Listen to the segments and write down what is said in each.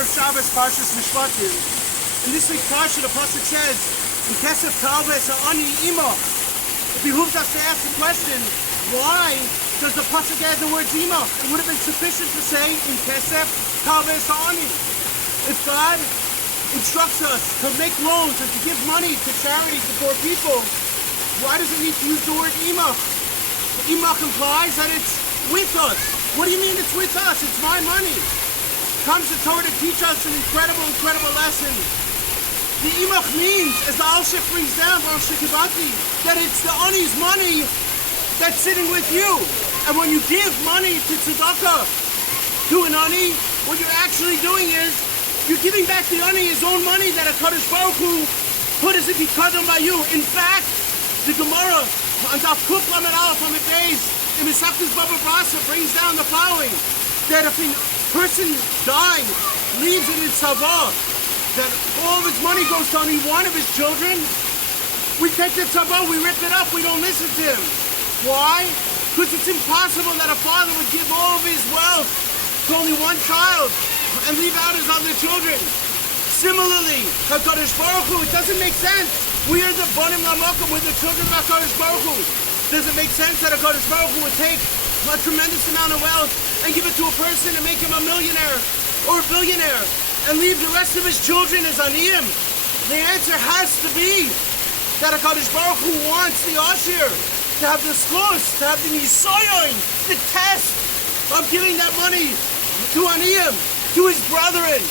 Erev Shabbos, Pashas Mishpatim. In this week's Parsha, the Pasuk says, "In Kesef Talves Ha'ani Imach." It behooves us to ask the question, why does the Pasuk add the words Imach? It would have been sufficient to say, "In Kesef Talves Ha'ani." If God instructs us to make loans and to give money to charity to poor people, why does it need to use the word Imach? Imach implies that it's with us. What do you mean it's with us? It's my money. Comes the Torah to teach us an incredible lesson. The Imach means, as the Alshich brings down, that it's the Ani's money that's sitting with you. And when you give money to tzdoka, to an Ani, what you're actually doing is, you're giving back the Ani his own money that HaKadosh Baruch Hu put as a bikadon by you. In fact, the Gemara on Daf Kuf Lamed Aleph on the days in Mesachtes Baba Brasa brings down the following: that if a person died, leaves it in tzava, that all his money goes to only one of his children, we take the tzava, we rip it up, we don't listen to him. Why? Because it's impossible that a father would give all of his wealth to only one child and leave out his other children. Similarly, HaKadosh Baruch Hu, it doesn't make sense. We are the Banim Lamokim, we're the children of HaKadosh Baruch Hu. Does it make sense that HaKadosh Baruch Hu would take a tremendous amount of wealth and give it to a person and make him a millionaire or a billionaire and leave the rest of his children as aniyim? The answer has to be that HaKadosh Baruch Hu wants the Ashir to have the schus, to have the nisayon, the test of giving that money to aniyim, to his brethren.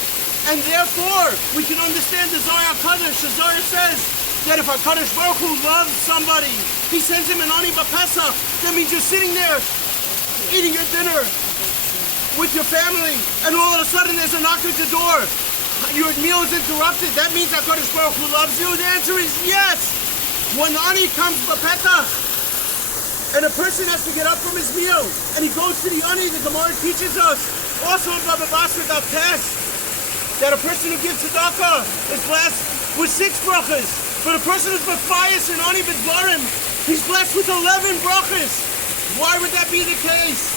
And therefore, we can understand the Zohar HaKadosh. The Zohar says that if HaKadosh Baruch Hu loves somebody, he sends him an Ani B'Pesach. That means you're sitting there eating your dinner with your family, and all of a sudden there's a knock at the door. Your meal is interrupted. That means HaKadosh Baruch Hu loves you. The answer is yes. When Ani comes B'Petach, and a person has to get up from his meal, and he goes to the Ani, the Gemara teaches us, also in Baba Basra Daf Tes, that a person who gives tzedaka is blessed with 6 brachas. But a person who's b'fayis and Ani b'dvarim, he's blessed with 11 brachas. Why would that be the case?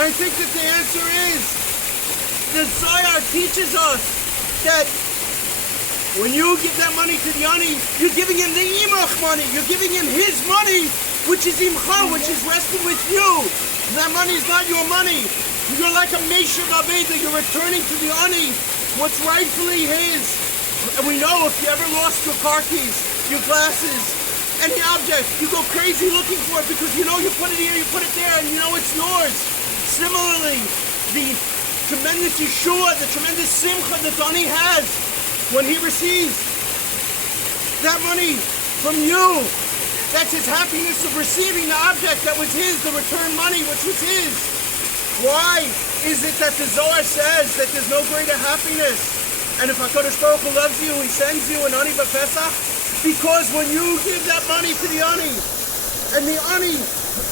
I think that the answer is, the Zohar teaches us that when you give that money to the Ani, you're giving him the imach money. You're giving him his money, which is imcha, which is resting with you. That money is not your money. You're like a Meshav Aveda. You're returning to the Ani what's rightfully his. And we know if you ever lost your car keys, your glasses, any object, you go crazy looking for it because you know you put it here, you put it there, and you know it's yours. Similarly, the tremendous Yeshua, the tremendous simcha that Ani has when he receives that money from you, that's his happiness of receiving the object that was his, the return money which was his. Why is it that the Zohar says that there's no greater happiness? And if HaKadosh Baruch Hu loves you, he sends you an Ani B'Pesach? Because when you give that money to the Ani, and the Ani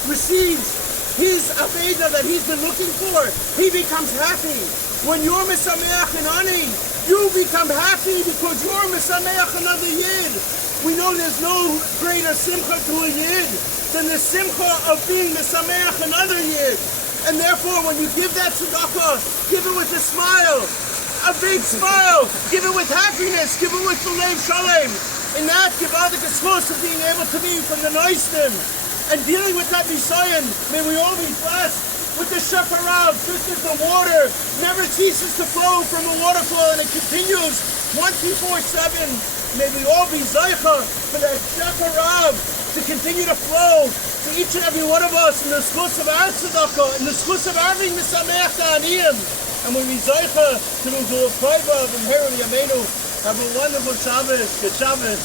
receives his Aveda that he's been looking for, he becomes happy. When you're Mesameach an Ani, you become happy because you're Mesameach another Yid. We know there's no greater simcha to a Yid than the simcha of being Mesameach another Yid. And therefore, when you give that tzedaka, give it with a smile, a big smile. Give it with happiness. Give it with the Lev Shalem. In that, give out the geschus of being able to be from the Noistim. And dealing with that Nisayon, may we all be blessed with the Sheparav, just as the water never ceases to flow from the waterfall and it continues 24/7. May we all be Zaycha for that Sheparav to continue to flow to each and every one of us in the schus of our tzedaka, in the schus of our being Mesameach Aniyim. And when we Zaycha to the Gula Praiva of Inherit Yameinu, have a wonderful Shabbos. Good Shabbos.